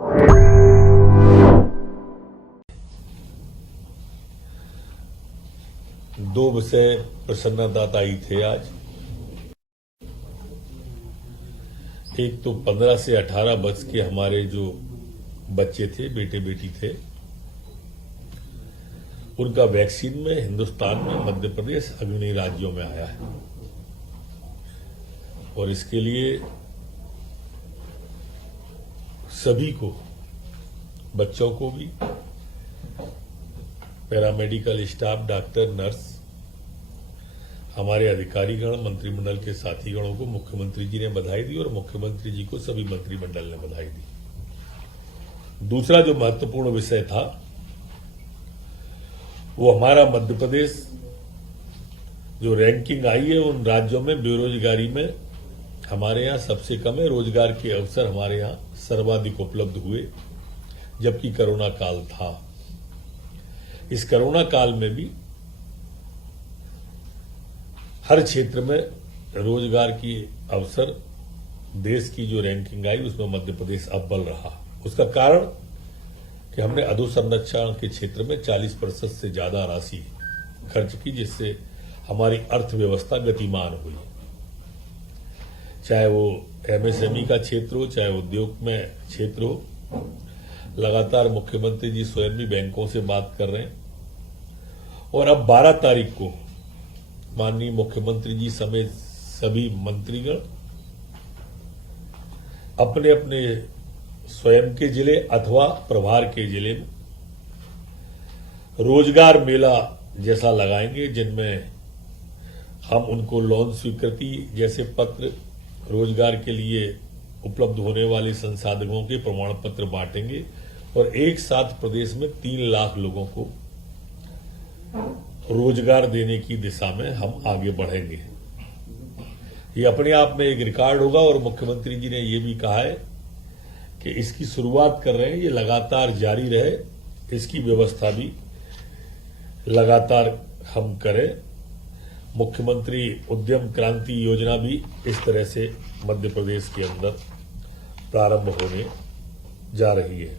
दो विषय प्रसन्नतादायी थे आज। एक तो 15 से 18 वर्ष के हमारे जो बच्चे थे, बेटे बेटी थे, उनका वैक्सीन में हिंदुस्तान में मध्य प्रदेश अग्रणी राज्यों में आया है और इसके लिए सभी को, बच्चों को भी, पैरामेडिकल स्टाफ, डॉक्टर, नर्स, हमारे अधिकारीगण, मंत्रिमंडल के साथीगणों को मुख्यमंत्री जी ने बधाई दी और मुख्यमंत्री जी को सभी मंत्रिमंडल ने बधाई दी। दूसरा जो महत्वपूर्ण विषय था वो हमारा मध्य प्रदेश जो रैंकिंग आई है उन राज्यों में बेरोजगारी में हमारे यहां सबसे कम है। रोजगार के अवसर हमारे यहां सर्वाधिक उपलब्ध हुए, जबकि कोरोना काल था। इस कोरोना काल में भी हर क्षेत्र में रोजगार की अवसर, देश की जो रैंकिंग आई उसमें मध्य प्रदेश अव्वल रहा। उसका कारण कि हमने अधोसंरचना के क्षेत्र में 40% से ज्यादा राशि खर्च की, जिससे हमारी अर्थव्यवस्था गतिमान हुई। चाहे वो एमएसएमई का क्षेत्र हो, चाहे उद्योग में क्षेत्र हो। लगातार मुख्यमंत्री जी स्वयं भी बैंकों से बात कर रहे हैं और अब 12 तारीख को माननीय मुख्यमंत्री जी समेत सभी मंत्रीगण अपने अपने स्वयं के जिले अथवा प्रभार के जिले में रोजगार मेला जैसा लगाएंगे, जिनमें हम उनको लोन स्वीकृति जैसे पत्र, रोजगार के लिए उपलब्ध होने वाले संसाधनों के प्रमाण पत्र बांटेंगे और एक साथ प्रदेश में 3 लाख लोगों को रोजगार देने की दिशा में हम आगे बढ़ेंगे। ये अपने आप में एक रिकॉर्ड होगा और मुख्यमंत्री जी ने ये भी कहा है कि इसकी शुरुआत कर रहे हैं, ये लगातार जारी रहे, इसकी व्यवस्था भी लगातार हम करें। मुख्यमंत्री उद्यम क्रांति योजना भी इस तरह से मध्य प्रदेश के अंदर प्रारंभ होने जा रही है।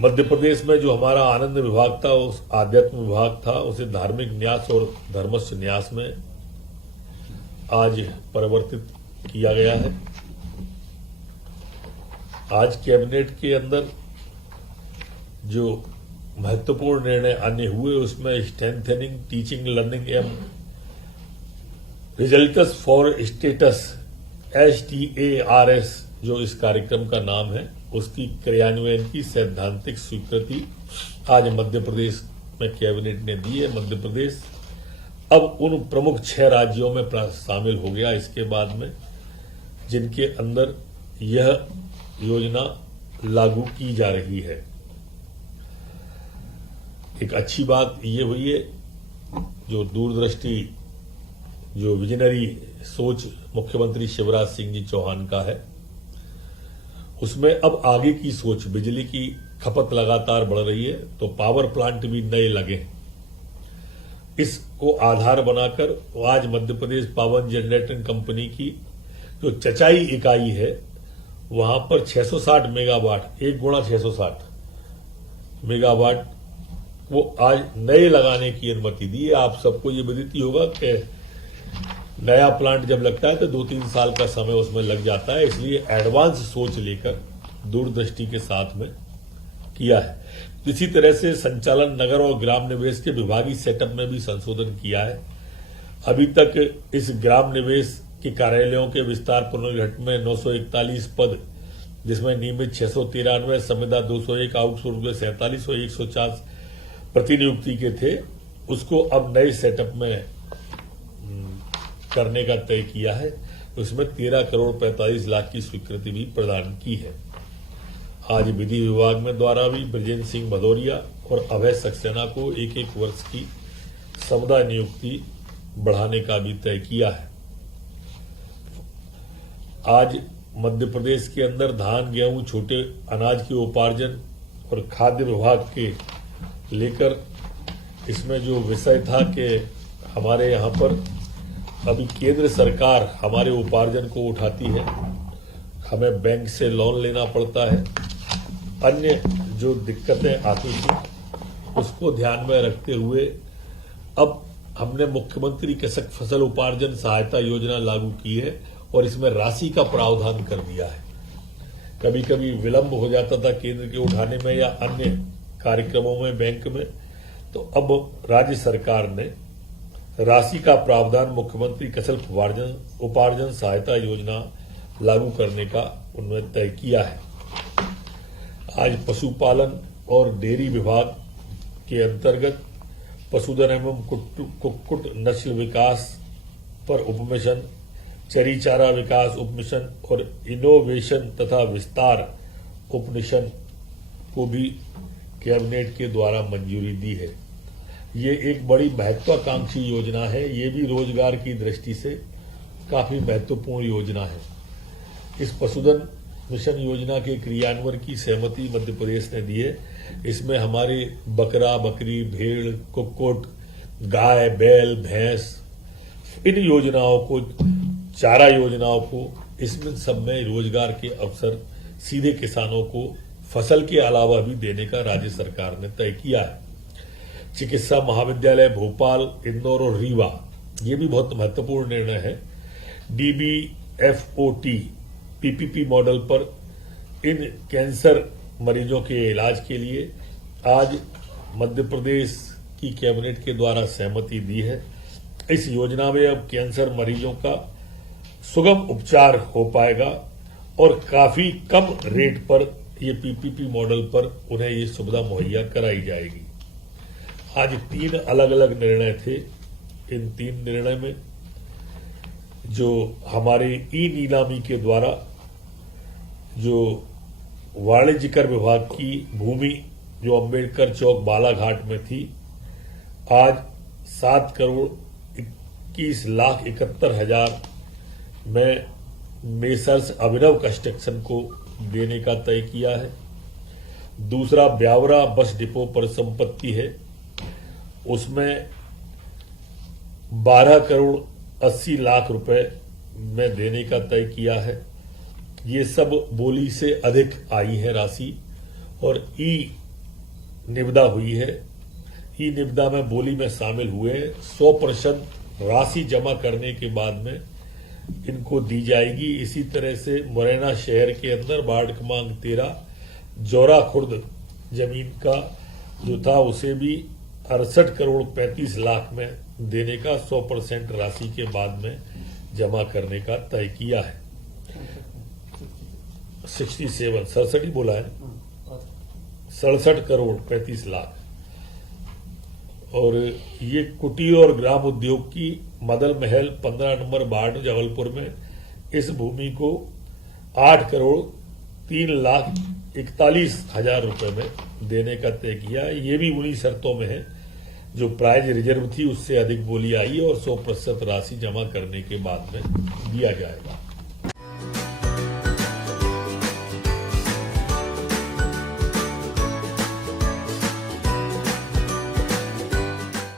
मध्य प्रदेश में जो हमारा आनंद विभाग था, उस आध्यात्म विभाग था, उसे धार्मिक न्यास और धर्मस्य न्यास में आज परिवर्तित किया गया है। आज कैबिनेट के अंदर जो महत्वपूर्ण निर्णय अन्य हुए उसमें स्ट्रेंथनिंग टीचिंग लर्निंग एवं रिजल्ट्स फॉर स्टेटस STARS जो इस कार्यक्रम का नाम है, उसकी क्रियान्वयन की सैद्धांतिक स्वीकृति आज मध्य प्रदेश में कैबिनेट ने दी है। मध्य प्रदेश अब उन प्रमुख 6 राज्यों में शामिल हो गया इसके बाद में, जिनके अंदर यह योजना लागू की जा रही है। एक अच्छी बात ये हुई है, जो दूरदृष्टि, जो विजनरी सोच मुख्यमंत्री शिवराज सिंह जी चौहान का है, उसमें अब आगे की सोच, बिजली की खपत लगातार बढ़ रही है तो पावर प्लांट भी नए लगे। इसको आधार बनाकर आज Madhya Pradesh power generating company की जो चचाई इकाई है वहां पर 660 मेगावाट, 1 गुणा 660 मेगावाट वो आज नए लगाने की अनुमति दी है। आप सबको ये विदित होगा कि नया प्लांट जब लगता है तो 2-3 साल का समय उसमें लग जाता है, इसलिए एडवांस सोच लेकर दूरदृष्टि के साथ में किया है। इसी तरह से संचालन, नगर और ग्राम निवेश के विभागीय सेटअप में भी संशोधन किया है। अभी तक इस ग्राम निवेश के कार्यालयों के विस्तार पुनर्गठन में 941 पद, जिसमें नियमित 693, संविदा 201, आउटसोर्स 47 और 150 प्रतिनियुक्ति के थे, उसको अब नए सेटअप में करने का तय किया है। उसमें 13 करोड़ 45 लाख की स्वीकृति भी प्रदान की है। आज विधि विभाग में द्वारा भी ब्रजेंद्र सिंह भदौरिया और अभय सक्सेना को 1-1 वर्ष की समुदाय नियुक्ति बढ़ाने का भी तय किया है। आज मध्य प्रदेश के अंदर धान, गेहूं, छोटे अनाज के उपार्जन और खाद्य विभाग के लेकर इसमें जो विषय था कि हमारे यहाँ पर अभी केंद्र सरकार हमारे उपार्जन को उठाती है, हमें बैंक से लोन लेना पड़ता है, अन्य जो दिक्कतें आती थी उसको ध्यान में रखते हुए अब हमने मुख्यमंत्री कृषक फसल उपार्जन सहायता योजना लागू की है और इसमें राशि का प्रावधान कर दिया है। कभी कभी विलंब हो जाता था केंद्र के उठाने में या अन्य कार्यक्रमों में बैंक में, तो अब राज्य सरकार ने राशि का प्रावधान मुख्यमंत्री कृषक उपार्जन सहायता योजना लागू करने का उन्होंने तय किया है। आज पशुपालन और डेयरी विभाग के अंतर्गत पशुधन एवं कुक्कुट नस्ल विकास पर उपमिशन, चरी चारा विकास उपमिशन और इनोवेशन तथा विस्तार उपमिशन को भी कैबिनेट के द्वारा मंजूरी दी है। ये एक बड़ी महत्वाकांक्षी योजना है। ये भी रोजगार की दृष्टि से काफी महत्वपूर्ण योजना है। इस पशुधन मिशन योजना के क्रियान्वयन की सहमति मध्य प्रदेश ने दी है। इसमें हमारे बकरा, बकरी, भेड़, कुक्कुट, गाय, बैल, भैंस, इन योजनाओं को, चारा योजनाओं को, इसमें सब में रोजगार के अवसर सीधे किसानों को फसल के अलावा भी देने का राज्य सरकार ने तय किया है। चिकित्सा महाविद्यालय भोपाल, इंदौर और रीवा, ये भी बहुत महत्वपूर्ण निर्णय है। DBFOT PPP मॉडल पर इन कैंसर मरीजों के इलाज के लिए आज मध्य प्रदेश की कैबिनेट के द्वारा सहमति दी है। इस योजना में अब कैंसर मरीजों का सुगम उपचार हो पाएगा और काफी कम रेट पर ये PPP मॉडल पर उन्हें ये सुविधा मुहैया कराई जाएगी। आज 3 अलग अलग निर्णय थे। इन 3 निर्णय में जो हमारे ई नीलामी के द्वारा जो वाणिज्य कर विभाग की भूमि जो अंबेडकर चौक बालाघाट में थी, आज 7,21,71,000 में मेसर्स अभिनव कंस्ट्रक्शन को देने का तय किया है। दूसरा ब्यावरा बस डिपो पर संपत्ति है, उसमें 12,80,00,000 रुपए में देने का तय किया है। ये सब बोली से अधिक आई है राशि और ई निविदा हुई है। ई निविदा में बोली में शामिल हुए 100% राशि जमा करने के बाद में इनको दी जाएगी। इसी तरह से मुरैना शहर के अंदर वार्ड क्रमांक 13 जौरा खुर्द जमीन का जो था उसे भी 68,35,00,000 में देने का 100% राशि के बाद में जमा करने का तय किया है। 67 ही बोला है, 67,35,00,000। और ये कुटीर और ग्राम उद्योग की मदल महल 15 नंबर वार्ड जबलपुर में इस भूमि को 8,03,41,000 रुपए में देने का तय किया है। ये भी उन्हीं शर्तों में है जो प्राइज रिजर्व थी उससे अधिक बोली आई और 100% राशि जमा करने के बाद में दिया जाएगा।